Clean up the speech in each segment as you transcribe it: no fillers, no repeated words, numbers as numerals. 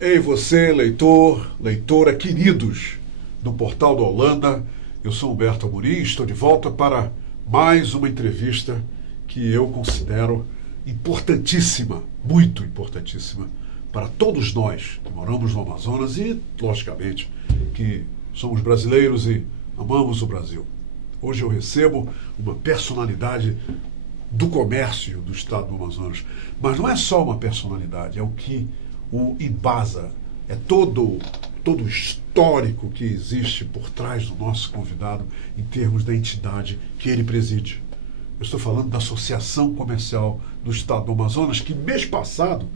Ei, você, leitor, leitora, queridos do Portal da Holanda, eu sou Humberto Amorim, estou de volta para mais uma entrevista que eu considero importantíssima, muito importantíssima, para todos nós que moramos no Amazonas e, logicamente, que somos brasileiros e amamos o Brasil. Hoje eu recebo uma personalidade do comércio do estado do Amazonas, mas não é só uma personalidade, é o que o embasa, é todo o histórico que existe por trás do nosso convidado em termos da entidade que ele preside. Eu estou falando da Associação Comercial do Estado do Amazonas, que mês passado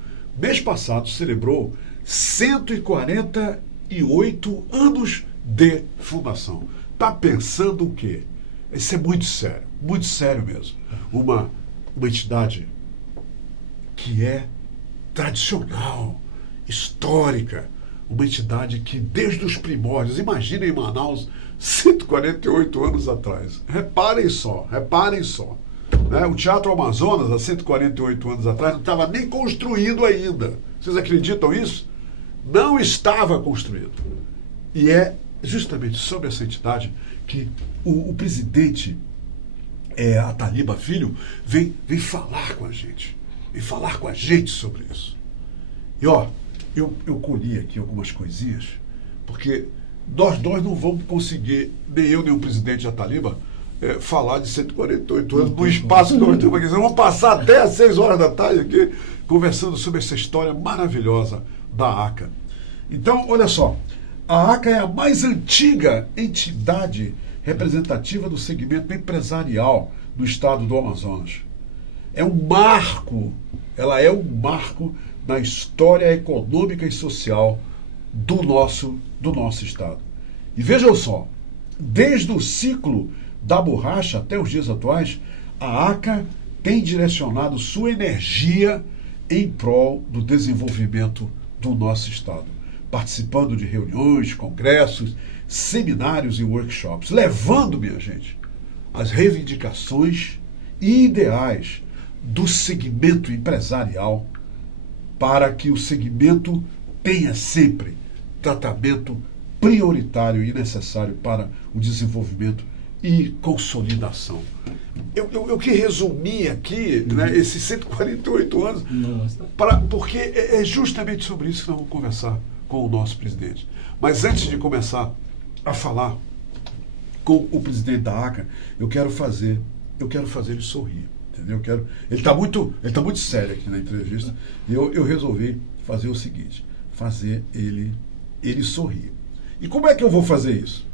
celebrou 148 anos de fundação. Está pensando o quê? Isso é muito sério mesmo. Uma entidade que é tradicional, histórica, uma entidade que desde os primórdios, imaginem Manaus, 148 anos atrás. Reparem só. Né? O Teatro Amazonas, há 148 anos atrás, não estava nem construído ainda. Vocês acreditam isso? Não estava construído. E é justamente sobre essa entidade que o presidente Ataliba Filho vem falar com a gente. Vem falar com a gente sobre isso. E eu colhi aqui algumas coisinhas, porque nós não vamos conseguir, nem eu nem o presidente Ataliba, falar de 148 anos no espaço que nós temos aqui. Vamos passar até às 6 horas da tarde aqui conversando sobre essa história maravilhosa da ACA. Então, olha só, a ACA é a mais antiga entidade representativa do segmento empresarial do estado do Amazonas. Ela é um marco na história econômica e social do nosso estado. E vejam só, desde o ciclo da borracha até os dias atuais, a ACA tem direcionado sua energia em prol do desenvolvimento do nosso estado, participando de reuniões, congressos, seminários e workshops, levando, minha gente, as reivindicações e ideais do segmento empresarial para que o segmento tenha sempre tratamento prioritário e necessário para o desenvolvimento e consolidação. Eu que resumi aqui, né, esses 148 anos, porque é justamente sobre isso que nós vamos conversar com o nosso presidente. Mas antes de começar a falar com o presidente da ACA, eu quero fazer ele sorrir. Entendeu? Ele está muito sério aqui na entrevista, e eu resolvi fazer o seguinte, fazer ele sorrir. E como é que eu vou fazer isso?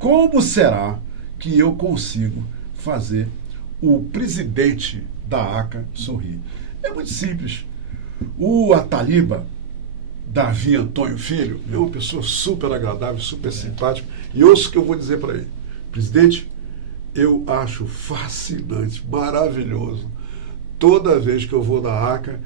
Como será que eu consigo fazer o presidente da ACA sorrir? É muito simples. O Ataliba Davi Antônio Filho é uma pessoa super agradável, super simpática, e ouço o que eu vou dizer para ele. Presidente, eu acho fascinante, maravilhoso, toda vez que eu vou na ACA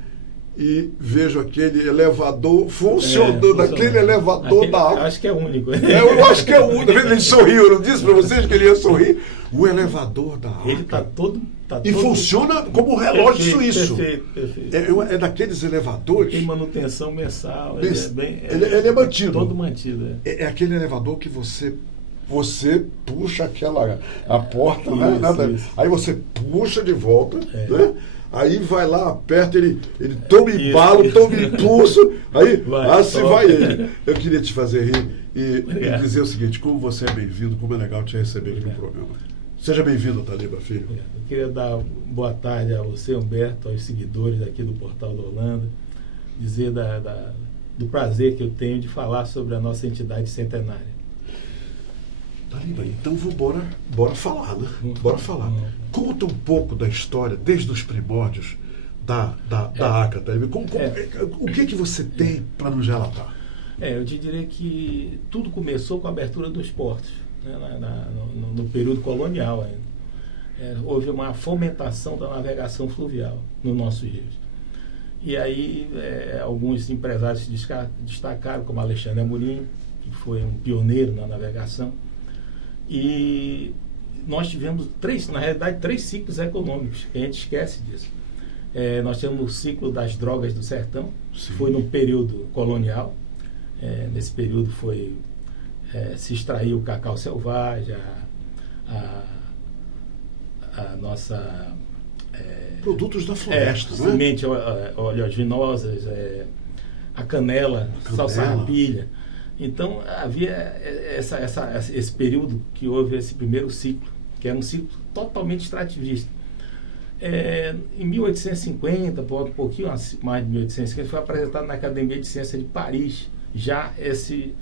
e vejo aquele elevador funcionando, aquele elevador da ACA. Eu acho que é único. Eu acho que é único. Ele sorriu, eu não disse para vocês que ele ia sorrir? O elevador da ACA. Ele está todo... E funciona como um relógio suíço. Perfeito. É daqueles elevadores... Tem manutenção mensal. Ele é mantido. Todo mantido. É aquele elevador que você puxa a porta, Isso, né? isso. Aí você puxa de volta, né? Aí vai lá, aperta, ele toma embalo, toma impulso, aí vai ele. Eu queria te fazer rir e dizer o seguinte, como você é bem-vindo, como é legal te receber aqui no programa. Seja bem-vindo, Ataliba Filho. Eu queria dar boa tarde a você, Humberto, aos seguidores aqui do Portal da Holanda, dizer do prazer que eu tenho de falar sobre a nossa entidade centenária. Ataliba, então bora falar, né? Bora falar. Conta um pouco da história, desde os primórdios da ACA, Ataliba. O que você tem para nos relatar? Eu te diria que tudo começou com a abertura dos portos, né, no período colonial ainda. Houve uma fomentação da navegação fluvial nos nossos rios. E aí alguns empresários se destacaram, como Alexandre Amorim, que foi um pioneiro na navegação. E nós tivemos três ciclos econômicos, que a gente esquece disso. Nós temos o ciclo das drogas do sertão, que foi no período colonial, nesse período se extraiu o cacau selvagem, a nossa... produtos da floresta, né? Semente oleaginosas, a canela, salsa-rapilha. Então, havia esse período que houve esse primeiro ciclo, que era um ciclo totalmente extrativista. Em 1850, um pouquinho mais de 1850, foi apresentado na Academia de Ciências de Paris já esse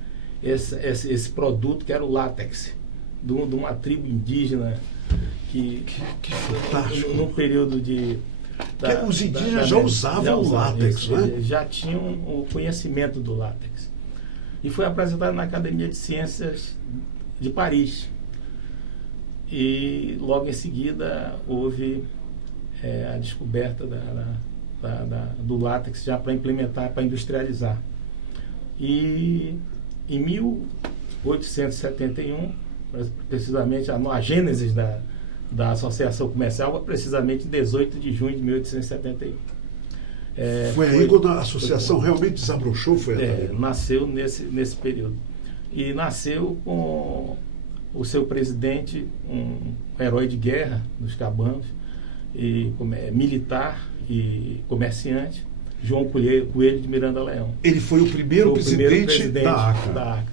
produto que era o látex, de uma tribo indígena que fantástico. No período os indígenas já usavam o látex, né? Já tinham o conhecimento do látex. E foi apresentado na Academia de Ciências de Paris. E logo em seguida houve a descoberta do látex já para implementar, para industrializar. E em 1871, precisamente a gênese da Associação Comercial, precisamente 18 de junho de 1871. Foi aí quando a associação realmente desabrochou? Nasceu nesse período. E nasceu com o seu presidente, um herói de guerra dos cabanos, militar e comerciante, João Coelho de Miranda Leão. Ele foi o primeiro presidente da ACA.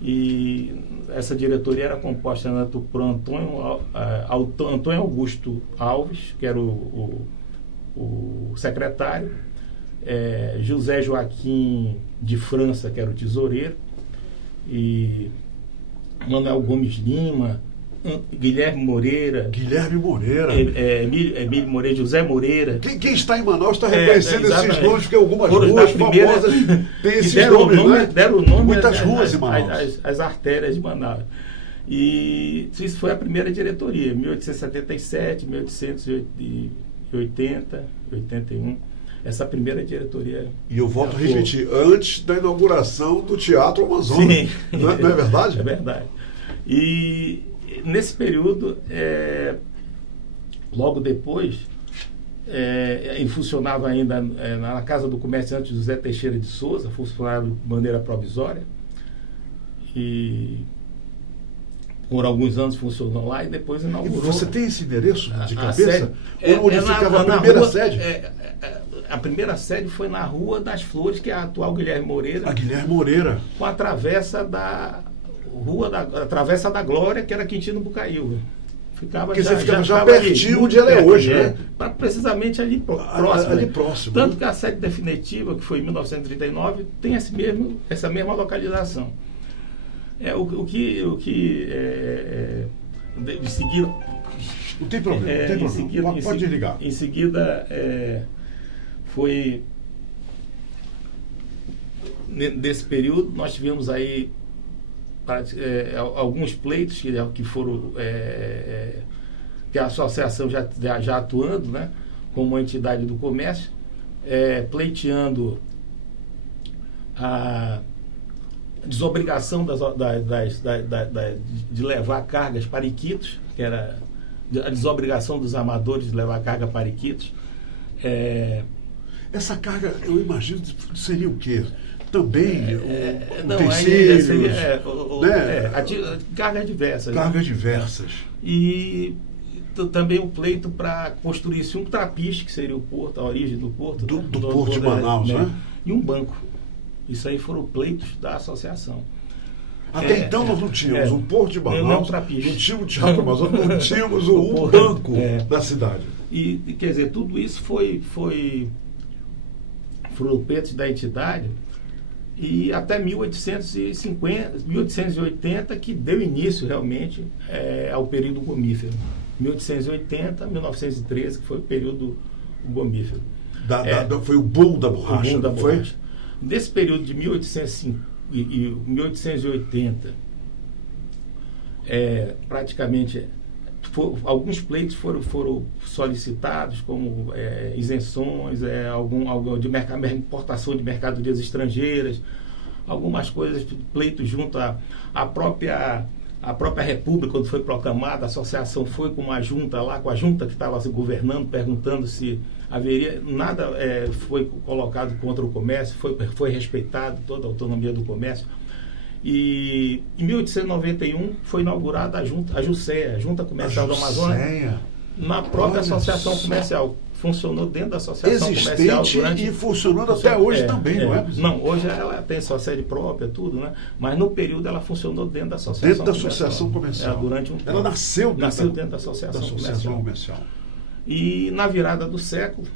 E essa diretoria era composta por Antônio Augusto Alves, que era o secretário, José Joaquim de França, que era o tesoureiro, e Manuel Gomes Lima, Guilherme Moreira, Emílio Moreira, José Moreira. Quem está em Manaus está reconhecendo esses nomes, porque algumas ruas famosas têm esses nomes, né? Deram nome muitas ruas em Manaus. As artérias de Manaus. E isso foi a primeira diretoria, 1877, 1880, 81. Essa primeira diretoria. E eu volto a repetir, antes da inauguração do Teatro Amazonas. Não é verdade? É verdade. E nesse período, logo depois, ele funcionava ainda na Casa do Comerciante José Teixeira de Souza, funcionário de maneira provisória, e por alguns anos funcionou lá e depois inaugurou. E você tem esse endereço de cabeça? Onde ficava a primeira sede? A primeira sede foi na Rua das Flores, que é a atual Guilherme Moreira. A Guilherme Moreira. Com a travessa da Travessa da Glória, que era Quintino Bocaiúva. Ficava já pertinho onde ela é hoje, né? Precisamente ali próximo. Ali próximo. Tanto que a sede definitiva, que foi em 1939, tem essa mesma localização. De seguida. Não tem problema, não tem problema. Pode desligar. Em seguida, desse período, nós tivemos aí alguns pleitos que foram que a associação já atuando, né, como uma entidade do comércio, pleiteando a desobrigação de levar cargas para Iquitos, que era a desobrigação dos amadores de levar carga para Iquitos. Essa carga, eu imagino, seria o quê? Também cargas diversas. Cargas diversas. E também o pleito para construir-se um trapiche, que seria o porto, a origem do porto. Do porto de Manaus, né? E um banco. Isso aí foram pleitos da associação. Até então nós não tínhamos um porto de Manaus, não tínhamos o Teatro Amazonas, não tínhamos um banco da cidade. E, quer dizer, tudo isso foram pleitos da entidade, e até 1880, que deu início realmente ao período gomífero. 1880, 1913, que foi o período gomífero. Foi o boom da borracha, não foi? Nesse período de 1880, praticamente, alguns pleitos foram solicitados, como isenções, algum de importação de mercadorias estrangeiras, algumas coisas, pleitos junto à própria A própria República, quando foi proclamada, a associação foi com uma junta lá, com a junta que estava se governando, perguntando se haveria, nada foi colocado contra o comércio, foi respeitado toda a autonomia do comércio. E em 1891 foi inaugurada a JUSEA, a Junta Comercial do Amazonas, na própria associação comercial. Funcionou dentro da associação comercial durante... e funcionando até hoje também, não é? Não, hoje ela tem sua sede própria, tudo, né? Mas no período ela funcionou dentro da associação comercial. Dentro da associação comercial. Durante um tempo. Ela nasceu dentro da associação comercial. E na virada do século,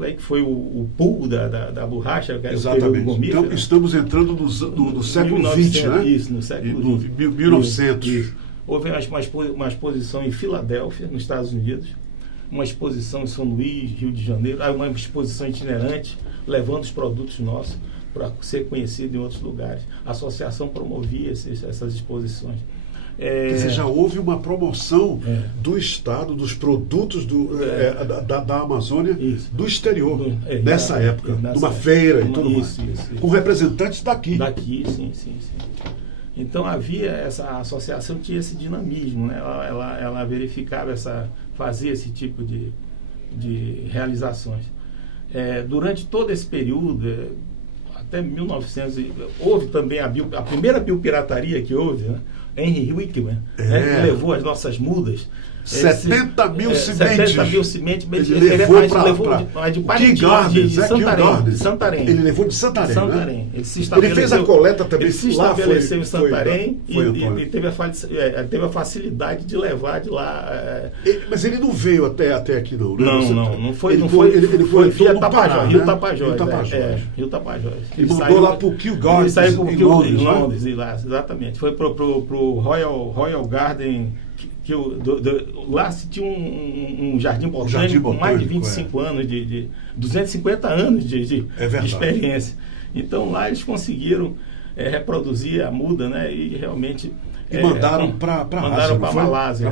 aí que foi o pool da borracha, que era o período gomífero. Então estamos entrando no século XX, né? Isso, no século XX. 1900. Isso. Houve uma exposição em Filadélfia, nos Estados Unidos, uma exposição em São Luís, Rio de Janeiro, uma exposição itinerante, levando os produtos nossos para ser conhecido em outros lugares. A associação promovia essas exposições. Quer dizer, já houve uma promoção do Estado, dos produtos da Amazônia, do exterior, nessa época, numa feira e tudo mais. Com representantes daqui. Daqui, sim. Então a associação tinha esse dinamismo, né? Ela verificava, fazia esse tipo de realizações. Durante todo esse período, até 1900, houve também a primeira biopirataria que houve, né? Henry Wickman, né? Que levou as nossas mudas. 70 mil sementes. Ele levou de Santarém. Ele levou de Santarém. Né? Ele fez a coleta também. Ele se estabeleceu em Santarém e teve a facilidade de levar de lá. Mas ele não veio até aqui, não. Não foi. Ele foi via Tapajós, Rio Tapajós. Rio Tapajós. Ele mandou lá para o Kew Gardens, em Londres, exatamente. Foi para o Royal Garden. Lá se tinha um jardim botânico com mais de 25 anos, de 250 anos de experiência. Então lá eles conseguiram reproduzir a muda, né? E realmente... mandaram para a Malásia.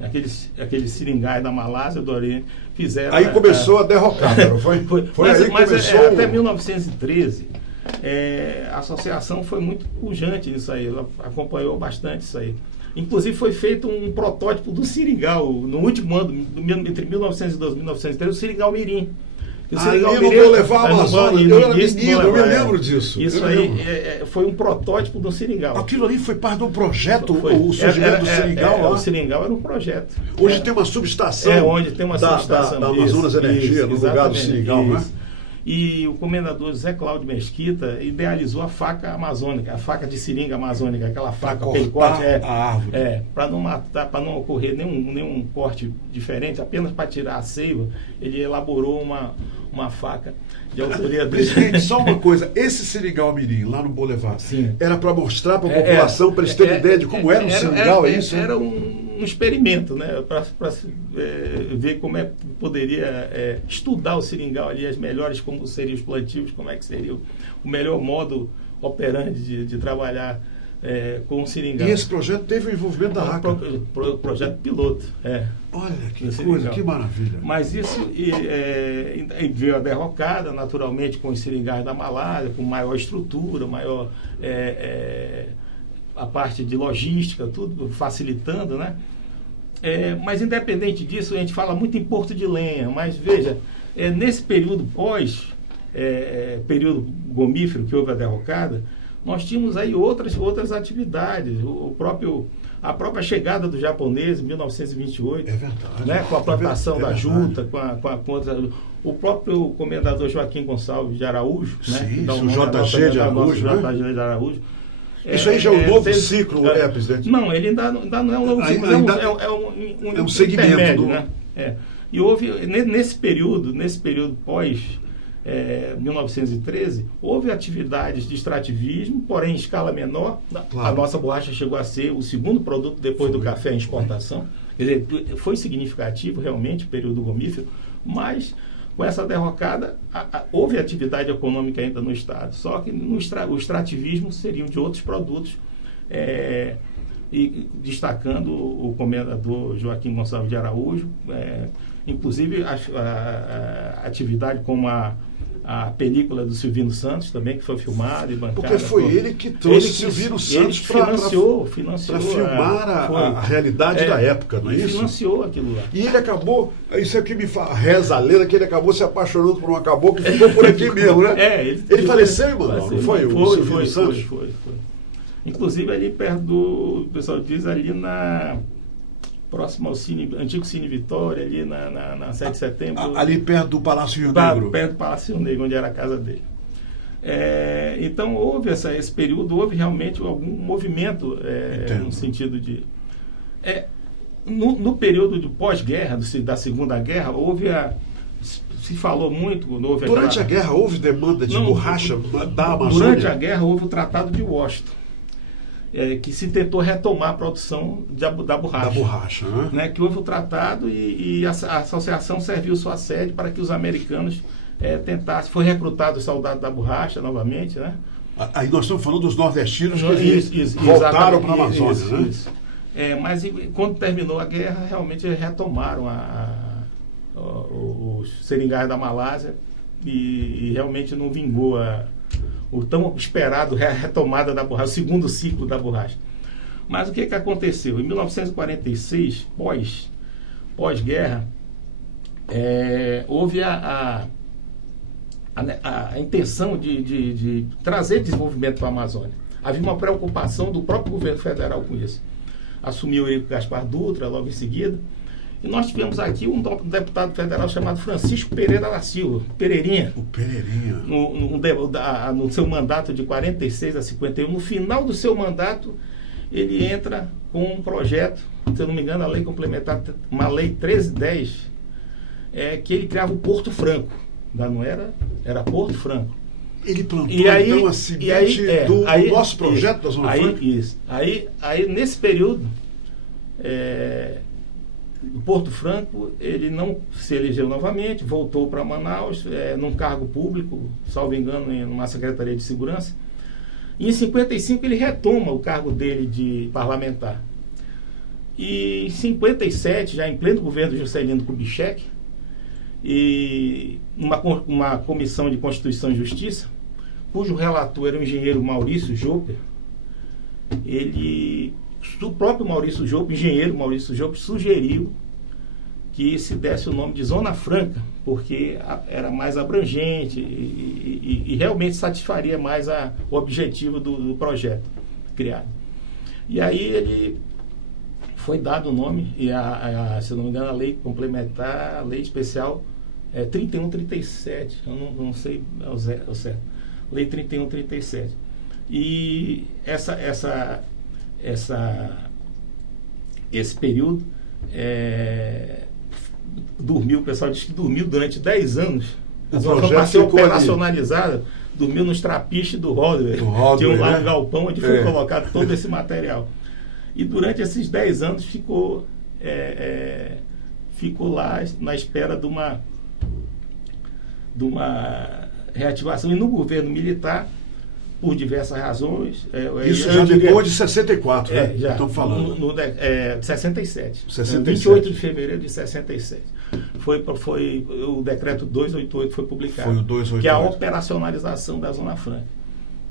Aqueles seringais da Malásia, do Oriente, fizeram... Aí começou a derrocada, não foi? Até 1913, a associação foi muito pujante nisso aí, ela acompanhou bastante isso aí. Inclusive foi feito um protótipo do seringal no último ano, entre 1912 e 1913, o seringal mirim. Ali eu vou levar a Amazônia, eu era menino, eu me lembro disso. Isso aí foi um protótipo do seringal. Aquilo ali foi parte de um projeto, o surgimento do seringal lá? O seringal era um projeto. Hoje tem uma subestação, onde tem uma subestação da Amazonas Energia, no lugar do seringal, né? E o comendador José Cláudio Mesquita idealizou a faca amazônica, a faca de seringa amazônica, aquela faca, aquele corte, a árvore. Para não matar, para não ocorrer nenhum corte diferente, apenas para tirar a seiva, ele elaborou uma faca de autoria dele. Presidente, só uma coisa, esse seringal mirim lá no Boulevard, era para mostrar para a população, para eles terem ideia de como era um seringal, é isso? Era um experimento, né, para ver como poderia estudar o seringal ali, as melhores, como seriam os plantios, como é que seria o melhor modo operante de trabalhar com o seringal. E esse projeto teve o envolvimento da ACA? Projeto piloto. Olha que coisa, que maravilha. Mas isso veio a derrocada, naturalmente, com os seringais da Malásia, com maior estrutura, maior a parte de logística, tudo facilitando, né? Mas independente disso, a gente fala muito em Porto de Lenha, mas veja, nesse período período gomífero que houve a derrocada, nós tínhamos aí outras atividades, a própria chegada do japonês em 1928, né, com a plantação da juta, com o próprio comendador Joaquim Gonçalves de Araújo, né, o JG de Araújo. Isso aí já é um novo ciclo, presidente? Não, ele ainda não é um novo ciclo, é um segmento, né? E houve, nesse período pós 1913, houve atividades de extrativismo, porém em escala menor. A nossa borracha chegou a ser o segundo produto depois do café em exportação. Quer dizer, foi significativo realmente o período gomífero, mas com essa derrocada, houve atividade econômica ainda no Estado, só que o extrativismo seriam de outros produtos, e destacando o comendador Joaquim Gonçalves de Araújo, inclusive a atividade como a película do Silvino Santos também, que foi filmada e bancada. Porque foi ele que trouxe Silvino Santos para filmar a realidade da época, não é isso? Financiou aquilo lá. E ele acabou, isso é que me fala, reza a lenda, que ele acabou se apaixonando por uma cabocla que ficou por aqui mesmo, né? Ele faleceu em Manaus, não foi? O Silvino Santos? Foi. Inclusive ali perto do, o pessoal diz, ali próximo ao antigo Cine Vitória, ali na 7 de setembro. Ali perto do Palácio Rio Negro. Perto do Palácio Rio Negro, onde era a casa dele. Então houve esse período, houve realmente algum movimento no sentido de... No período de pós-guerra, da Segunda Guerra, se falou muito... Durante a guerra houve demanda de borracha da Amazônia? Durante a guerra houve o Tratado de Washington. Que se tentou retomar a produção da borracha. Da borracha, né? Que houve o tratado e a associação serviu sua sede para que os americanos tentassem. Foi recrutado o soldado da borracha novamente, né? Aí nós estamos falando dos nordestinos que voltaram para a Amazônia, né? Isso. Mas quando terminou a guerra, realmente retomaram os seringais da Malásia e realmente não vingou o tão esperado retomada da borracha, o segundo ciclo da borracha. Mas o que aconteceu? Em 1946, pós-guerra, houve a intenção de trazer desenvolvimento para a Amazônia. Havia uma preocupação do próprio governo federal com isso. Assumiu o Gaspar Dutra logo em seguida. E nós tivemos aqui um deputado federal chamado Francisco Pereira da Silva, Pereirinha. O Pereirinha. No seu mandato de 46 a 51, no final do seu mandato, ele entra com um projeto, se eu não me engano, a lei complementar, uma lei 1310, que ele criava o Porto Franco. Não era Porto Franco. Ele plantou então a semente do nosso projeto da Zona Franca? Isso. Aí, nesse período, o Porto Franco, ele não se elegeu novamente, voltou para Manaus, num cargo público, salvo engano, em uma Secretaria de Segurança. E em 55 ele retoma o cargo dele de parlamentar. E em 57, já em pleno governo de Juscelino Kubitschek, e uma comissão de Constituição e Justiça, cujo relator era o engenheiro Maurício Joper, o próprio engenheiro Maurício Joper, sugeriu que se desse o nome de Zona Franca, porque era mais abrangente e realmente satisfaria mais o objetivo do projeto criado. E aí ele foi dado o nome, e se eu não me engano, a lei complementar, a lei especial 3137, eu não sei o certo, lei 3137. E esse período o pessoal diz que dormiu durante 10 anos. A Zona Franca ser operacionalizada, dormiu nos trapiches do Rodway. Tinha lá um galpão onde foi colocado todo esse material. E durante esses 10 anos ficou lá na espera de uma reativação. E no governo militar, por diversas razões... Isso já depois de 64, né? Já. Estamos falando. 67. 67. 28 de fevereiro de 67. Foi o decreto 288 foi publicado. Foi o 288. Que é a operacionalização da Zona Franca.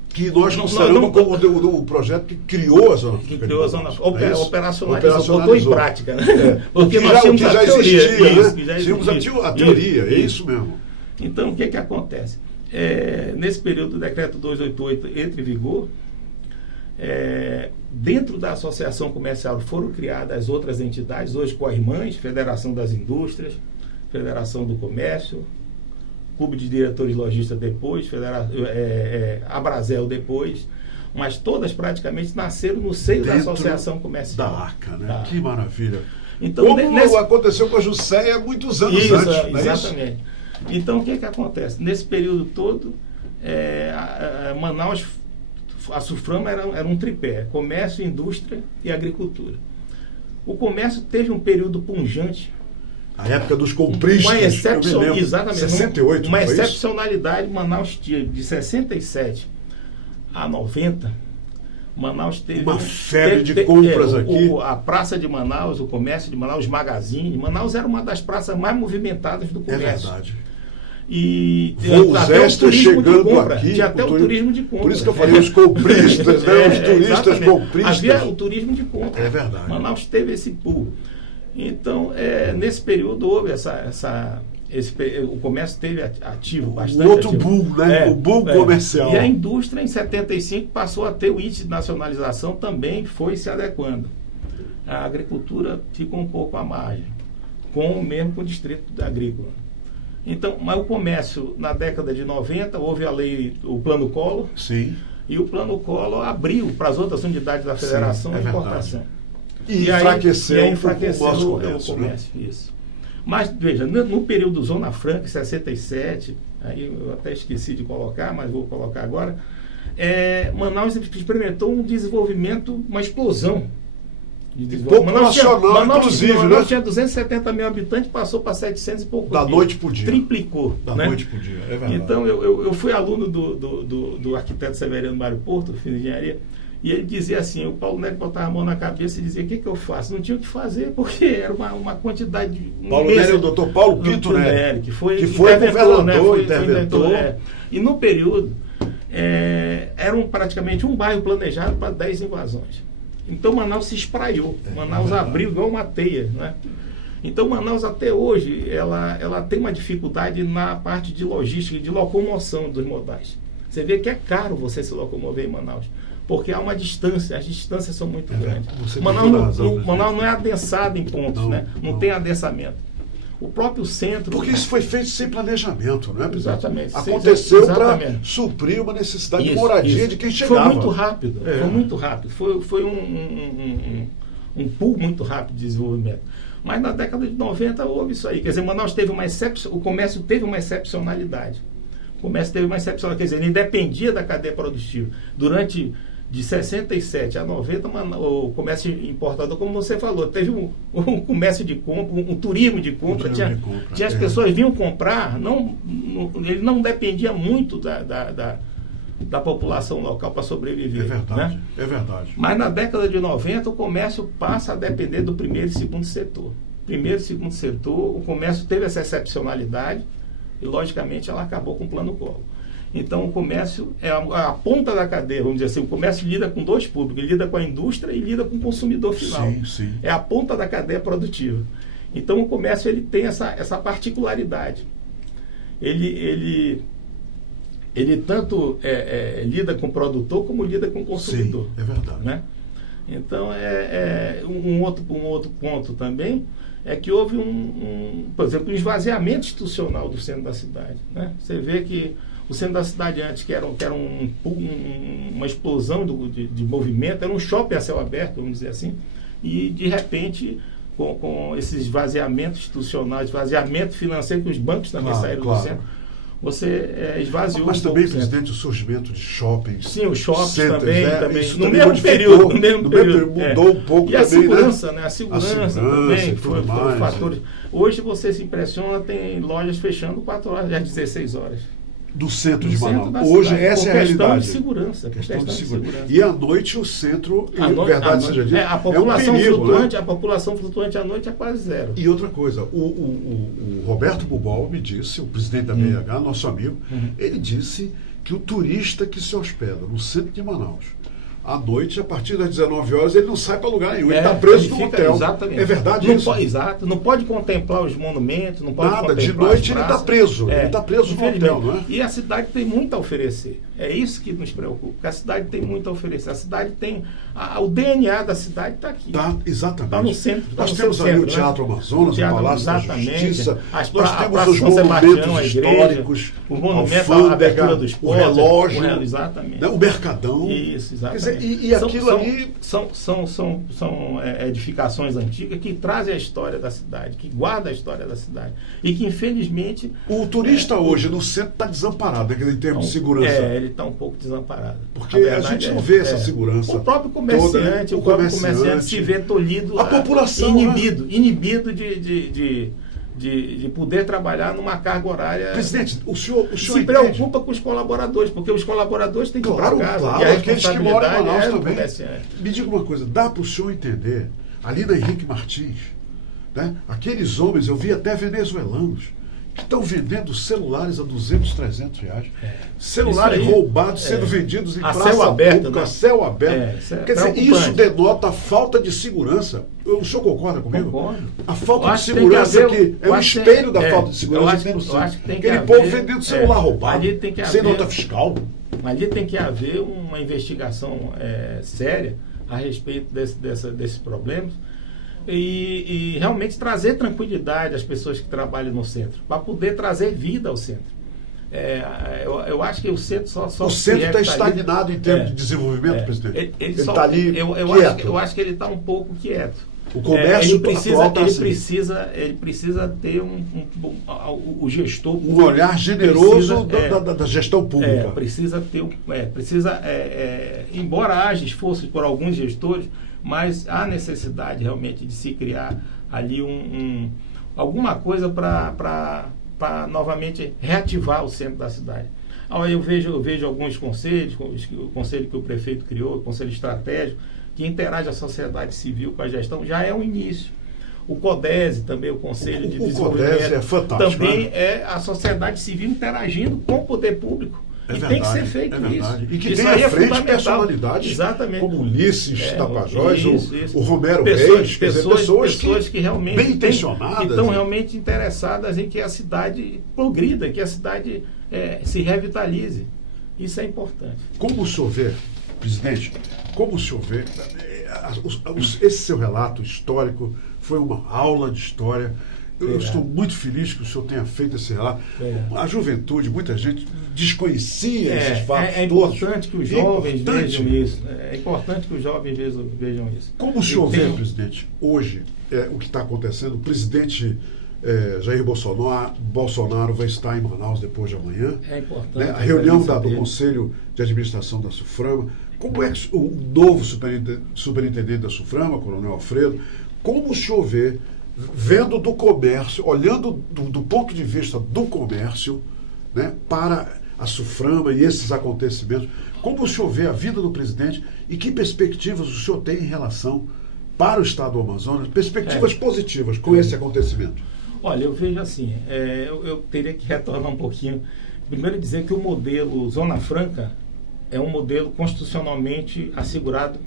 Que nós consideramos como o projeto que criou a Zona Franca. Que criou a Zona Franca. Operacionalizou, botou em prática. Né? Porque nós tínhamos a teoria. Tínhamos a teoria, é isso mesmo. Então, o que acontece? Nesse período, o decreto 288 entra em vigor. Dentro da associação comercial foram criadas as outras entidades, hoje co-irmãs, Federação das Indústrias, Federação do Comércio, Clube de Diretores Lojistas depois, Abrazel depois, mas todas praticamente nasceram no seio da associação comercial. Da ARCA, né? Que maravilha. Então, como aconteceu com a Jusceia muitos anos antes. Exatamente. Então, o que acontece? Nesse período todo, Manaus, a SUFRAMA era um tripé: comércio, indústria e agricultura. O comércio teve um período punjante. A época dos compristas. Exatamente. 68, uma excepcionalidade. Manaus tinha de 67 a 90. Manaus teve uma febre de compras aqui. A Praça de Manaus, o comércio de Manaus, os magazines. Manaus era uma das praças mais movimentadas do comércio. É verdade. E voos extras chegando aqui. Tinha até o turismo de compra. Por isso que eu falei, os compristas, né? Os turistas compristas. Havia o turismo de compra. É verdade. Manaus teve esse pool. Então, nesse período houve o comércio teve ativo bastante. Outro ativo. boom, né? O boom comercial. E a indústria, em 75, passou a ter o índice de nacionalização, também foi se adequando. A agricultura ficou um pouco à margem, mesmo com o distrito agrícola. Então, mas o comércio, na década de 90, houve a lei, o Plano Collor. Sim. E o Plano Collor abriu para as outras unidades da federação a importação. E enfraqueceu o comércio. Isso. Mas, veja, no período Zona Franca, em 67, aí eu até esqueci de colocar, mas vou colocar agora, Manaus experimentou um desenvolvimento, uma explosão de desenvolvimento. Manaus tinha 270 mil habitantes, passou para 700 e pouco da mil. Noite para o dia. Triplicou. Da noite para o dia, é verdade. Então, eu fui aluno do arquiteto Severiano Mário Porto, fiz engenharia, e ele dizia assim, o Paulo Nery botava a mão na cabeça e dizia, o que eu faço? Não tinha o que fazer, porque era uma quantidade... Paulo Nery, o doutor Paulo Pinto Nery, que foi governador, né? interventor. E no período, era praticamente um bairro planejado para 10 invasões. Então Manaus se espraiou, Manaus abriu igual uma teia, né? Então Manaus até hoje, ela tem uma dificuldade na parte de logística, de locomoção dos modais. Você vê que é caro você se locomover em Manaus, porque há uma distância, as distâncias são muito grandes. Manaus não é adensado em pontos, né? Não tem adensamento. O próprio centro... Porque isso foi feito sem planejamento, não é, presidente? Exatamente. Aconteceu para suprir uma necessidade de moradia de quem chegava. Foi muito rápido. Foi muito rápido. Foi um pool muito rápido de desenvolvimento. Mas na década de 90 houve isso aí. Quer dizer, Manaus teve o comércio teve uma excepcionalidade. O comércio teve uma excepcionalidade. Quer dizer, ele dependia da cadeia produtiva. Durante... De 67 a 90, o comércio importador, como você falou, teve um comércio de compra, um turismo de compra. Tinha as pessoas vinham comprar, ele não dependia muito da população local para sobreviver. É verdade, né? É verdade. Mas na década de 90, o comércio passa a depender do primeiro e segundo setor. Primeiro e segundo setor, o comércio teve essa excepcionalidade e, logicamente, ela acabou com o Plano Collor. Então, o comércio é a ponta da cadeia, vamos dizer assim. O comércio lida com dois públicos, ele lida com a indústria e lida com o consumidor final. Sim. É a ponta da cadeia produtiva. Então, o comércio ele tem essa particularidade. Ele tanto lida com o produtor como lida com o consumidor. Sim, é verdade. Né? Então, um outro ponto também é que houve por exemplo, um esvaziamento institucional do centro da cidade. Né? Você vê que o centro da cidade antes, que era uma explosão de movimento, era um shopping a céu aberto, vamos dizer assim, e de repente, com esse esvaziamento institucional, esvaziamento financeiro, que os bancos também saíram do centro, você esvaziou. Mas também, presidente, o surgimento de shoppings. Sim, os shoppings centros, também. Isso no também mesmo período. Mudou um pouco e também, né? A segurança também, foi fatores. Hoje você se impressiona, tem lojas fechando 4 horas, às 16 horas. Do centro de Manaus. Hoje essa é a realidade. Questão de segurança. E à noite o centro, verdade seja dita, a população é um perigo, flutuante, né? A população flutuante à noite é quase zero. E outra coisa, o Roberto Bubol me disse, o presidente da BH, nosso amigo, ele disse que o turista que se hospeda no centro de Manaus, à noite, a partir das 19 horas, ele não sai para lugar nenhum, ele está preso no hotel. Exatamente. É verdade isso? Exato. Não pode contemplar os monumentos, não pode nada, contemplar de noite as ele está preso. Ele está preso no hotel, não é? E a cidade tem muito a oferecer. É isso que nos preocupa, porque a cidade tem muito a oferecer. A cidade tem... o DNA da cidade está aqui. Exatamente. Está no centro. Nós temos ali o Teatro Amazonas, o Palácio da Justiça, nós temos os monumentos históricos, o monumento à abertura dos o relógio, exatamente. O Mercadão. Isso, exatamente. Quer dizer, e aquilo ali... São edificações antigas que trazem a história da cidade, que guardam a história da cidade. E que, infelizmente... O turista hoje no centro está desamparado, em termos de segurança. Ele está um pouco desamparado. Porque a gente não vê essa segurança. O próprio comerciante, se vê tolhido, a população, inibido de poder trabalhar numa carga horária. Presidente, o senhor se preocupa com os colaboradores, porque os colaboradores têm que ir para casa. Claro, e a aqueles que moram em Manaus também. Comerciante. Me diga uma coisa, dá para o senhor entender, ali na Henrique Martins, né? Aqueles homens, eu vi até venezuelanos, que estão vendendo celulares a 200, 300 reais. Celulares aí, roubados sendo vendidos em a praça céu aberto, pública, né? a céu aberto. Isso é Quer dizer, preocupante. isso denota a falta de segurança. O senhor concorda comigo? Concordo. A falta Eu de acho que tem segurança que haver- que é eu o acho que espelho da tem- falta de segurança. eu acho que tem que Aquele haver- povo vendendo celular roubado, ali tem que sem haver- nota fiscal. Ali tem que haver uma investigação séria a respeito desses problemas e realmente trazer tranquilidade às pessoas que trabalham no centro, para poder trazer vida ao centro. Eu acho que o centro só O centro está estagnado em termos de desenvolvimento, presidente. Ele está ali quieto. eu acho que ele está um pouco quieto. O comércio atual está assim. Ele precisa ter o gestor Um olhar generoso da gestão pública. Embora haja esforços por alguns gestores, mas há necessidade realmente de se criar ali alguma coisa para novamente reativar o centro da cidade. Eu vejo alguns conselhos, o conselho que o prefeito criou, o conselho estratégico, que interage a sociedade civil com a gestão, já é um início. O CODESE também, o Conselho de Desenvolvimento, CODESE é fantástico, também né? é a sociedade civil interagindo com o poder público. Tem que ser feito isso. E que isso tem aí à frente fundamental. personalidades Exatamente. como Ulisses Tapajós, isso. o Romero Pessoas Reis, quer dizer, pessoas que realmente bem intencionadas. estão realmente interessadas em que a cidade progrida, que a cidade se revitalize. Isso é importante. Como o senhor vê, presidente, como o senhor vê, esse seu relato histórico foi uma aula de história. Eu estou muito feliz que o senhor tenha feito esse relato. A juventude, muita gente desconhecia esses fatos é todos. Importante que os jovens vejam isso. É importante que os jovens vejam isso. Como o senhor vê, presidente, hoje, o que está acontecendo, o presidente Jair Bolsonaro vai estar em Manaus depois de amanhã. É importante. Né? A reunião do Conselho de Administração da SUFRAMA. Como é que o novo superintendente da SUFRAMA, Coronel Alfredo, como o senhor vê, vendo do comércio, olhando do ponto de vista do comércio, né, para a SUFRAMA e esses acontecimentos, como o senhor vê a vida do presidente e que perspectivas o senhor tem em relação para o estado do Amazonas, perspectivas positivas com esse acontecimento? Olha, eu vejo assim, eu teria que retornar um pouquinho. Primeiro dizer que o modelo Zona Franca é um modelo constitucionalmente assegurado.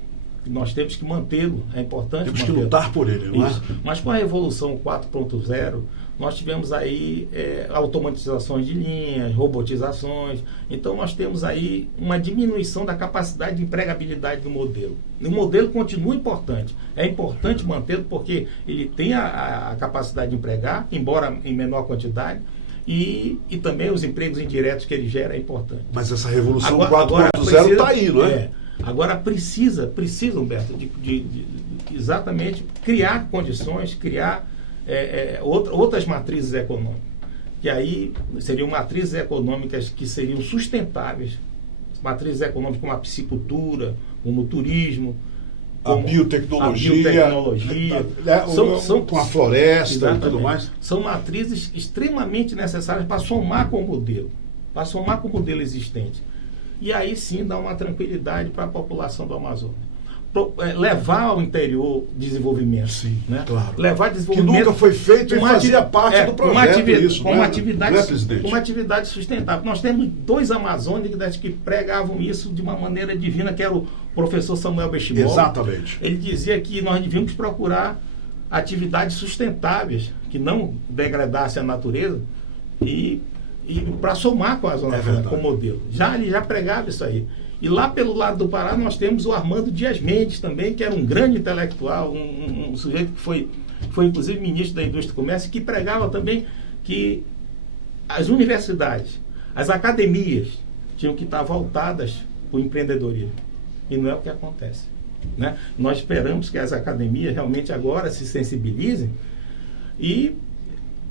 Nós temos que mantê-lo, é importante temos mantê-lo. que lutar por ele, não é? Mas com a Revolução 4.0, nós tivemos aí automatizações de linhas, robotizações. Então nós temos aí uma diminuição da capacidade de empregabilidade do modelo. O modelo continua importante. É importante mantê-lo porque ele tem a capacidade de empregar, embora em menor quantidade, e também os empregos indiretos que ele gera é importante. Mas essa Revolução 4.0 está aí, não é? Agora precisa, Humberto, de exatamente criar condições, criar outras matrizes econômicas, que aí seriam matrizes econômicas que seriam sustentáveis, matrizes econômicas como a piscicultura, como o turismo, a biotecnologia com a floresta, exatamente, e tudo mais. São matrizes extremamente necessárias para somar com o modelo existente. E aí sim dá uma tranquilidade para a população do Amazonas. Levar ao interior desenvolvimento. Sim, né? Claro. Levar desenvolvimento. Que nunca foi feito e fazia parte do projeto. Uma atividade sustentável. Nós temos 2 amazônicos que pregavam isso de uma maneira divina, que era o professor Samuel Bechimol. Exatamente. Ele dizia que nós devíamos procurar atividades sustentáveis, que não degradassem a natureza e para somar com a Zona Franca, com o modelo. Ele já pregava isso aí. E lá pelo lado do Pará nós temos o Armando Dias Mendes também, que era um grande intelectual, um sujeito que foi inclusive ministro da Indústria e Comércio, que pregava também que as universidades, as academias tinham que estar voltadas para o empreendedorismo. E não é o que acontece. Né? Nós esperamos que as academias realmente agora se sensibilizem e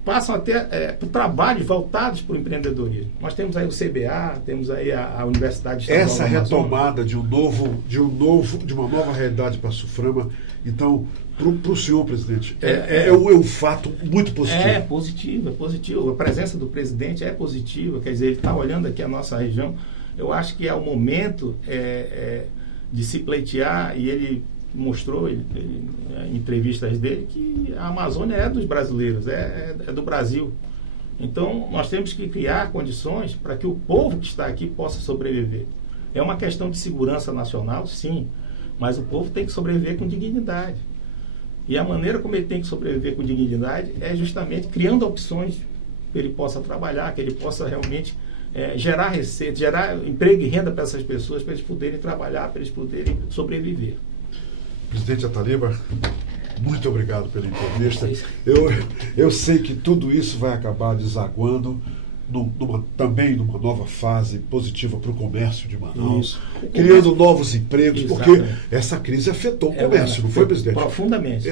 passam a ter trabalhos voltados para o empreendedorismo. Nós temos aí o CBA, temos aí a Universidade Estadual essa retomada de uma nova realidade para a SUFRAMA, então, para o senhor, presidente, é um fato muito positivo. É positivo. A presença do presidente é positiva, quer dizer, ele está olhando aqui a nossa região. Eu acho que é o momento de se pleitear, e ele mostrou em entrevistas dele que a Amazônia é dos brasileiros, é do Brasil. Então, nós temos que criar condições para que o povo que está aqui possa sobreviver. É uma questão de segurança nacional, sim, mas o povo tem que sobreviver com dignidade. E a maneira como ele tem que sobreviver com dignidade é justamente criando opções que ele possa trabalhar, que ele possa realmente gerar receita, gerar emprego e renda para essas pessoas, para eles poderem trabalhar, para eles poderem sobreviver. Presidente Ataliba, muito obrigado pela entrevista. Eu sei que tudo isso vai acabar desaguando também numa nova fase positiva para o comércio de Manaus, criando novos empregos, porque essa crise afetou o comércio, não foi, presidente? Profundamente.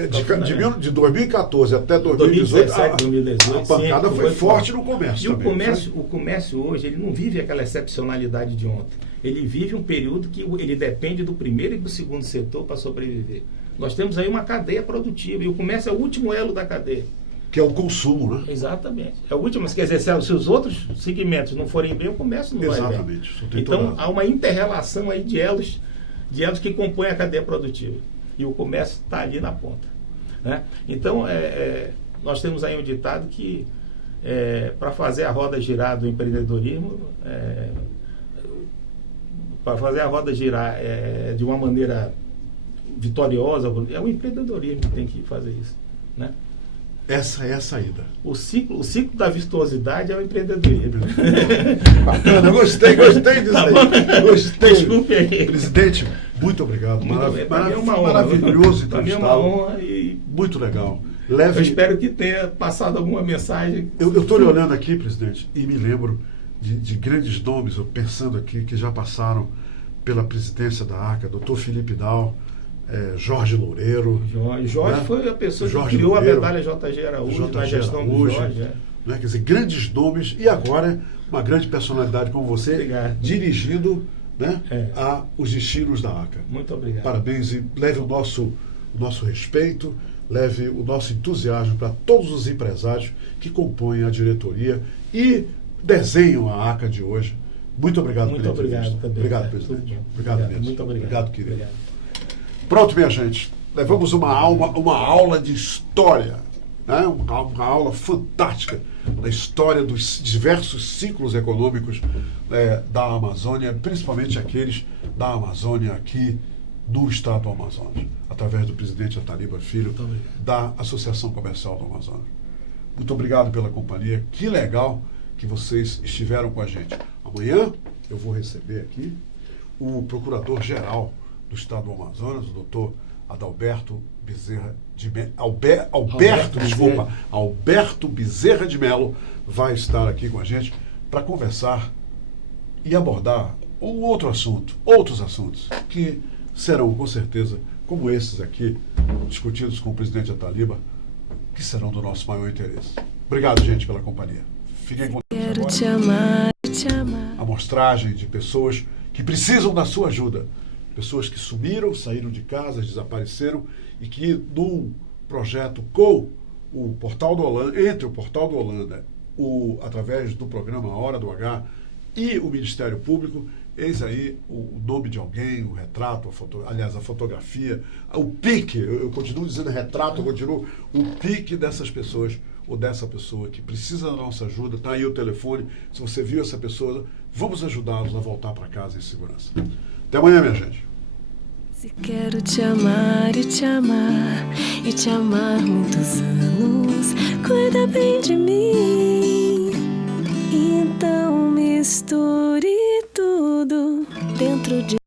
De 2014 até 2018, a pancada foi forte no comércio. E também, o comércio hoje, ele não vive aquela excepcionalidade de ontem. Ele vive um período que ele depende do primeiro e do segundo setor para sobreviver. Nós temos aí uma cadeia produtiva, e o comércio é o último elo da cadeia. Que é o consumo, né? Exatamente. É o último, quer dizer, se os outros segmentos não forem bem, o comércio não vai bem. Exatamente. Então, há uma inter-relação aí de elos que compõem a cadeia produtiva. E o comércio está ali na ponta. Né? Então, nós temos aí um ditado que, para fazer a roda girar do empreendedorismo, para fazer a roda girar de uma maneira vitoriosa, é o empreendedorismo que tem que fazer isso. Né? Essa é a saída. O ciclo da virtuosidade é o empreendedorismo. Bacana, gostei disso aí. Gostei. Desculpe aí. Presidente, muito obrigado. Maravilhoso entrevistá-lo. É uma honra e muito legal. Eu espero que tenha passado alguma mensagem. Eu estou lhe olhando aqui, presidente, e me lembro de grandes nomes, eu pensando aqui, que já passaram pela presidência da ACA, doutor Felipe Dal, Jorge Loureiro. Jorge, né? Foi a pessoa que criou Loureiro, a medalha JG Araújo, na gestão do Jorge. Né? Quer dizer, grandes nomes, e agora uma grande personalidade como você, obrigado, dirigindo, né, os destinos da ACA. Muito obrigado. Parabéns, e leve o nosso respeito, leve o nosso entusiasmo para todos os empresários que compõem a diretoria e desenham a ACA de hoje. Muito obrigado pela entrevista. Também. Obrigado, presidente. Obrigado mesmo. Muito obrigado. Obrigado, querido. Pronto, minha gente. Levamos uma aula de história, né? Uma aula fantástica da história dos diversos ciclos econômicos da Amazônia, principalmente aqueles da Amazônia aqui no estado do Amazonas, através do presidente Ataliba Filho, da Associação Comercial do Amazonas. Muito obrigado pela companhia. Que legal que vocês estiveram com a gente. Amanhã eu vou receber aqui o Procurador-Geral do Estado do Amazonas, o doutor Adalberto Bezerra de Mello. Alberto Bezerra de Mello vai estar aqui com a gente para conversar e abordar outros assuntos que serão, com certeza, como esses aqui, discutidos com o presidente Ataliba, que serão do nosso maior interesse. Obrigado, gente, pela companhia. Fiquem com Deus. Quero te amar, te amar. Amostragem de pessoas que precisam da sua ajuda. Pessoas que sumiram, saíram de casa, desapareceram, e que num projeto com o Portal do Holanda, entre o Portal do Holanda, através do programa Hora do H e o Ministério Público, eis aí o nome de alguém, o retrato, a fotografia, o pique, eu continuo dizendo retrato, o pique dessas pessoas, ou dessa pessoa que precisa da nossa ajuda. Está aí o telefone, se você viu essa pessoa, vamos ajudá-los a voltar para casa em segurança. Até amanhã, minha gente. Se quero te amar e te amar, e te amar muitos anos, cuida bem de mim. Então misture tudo dentro de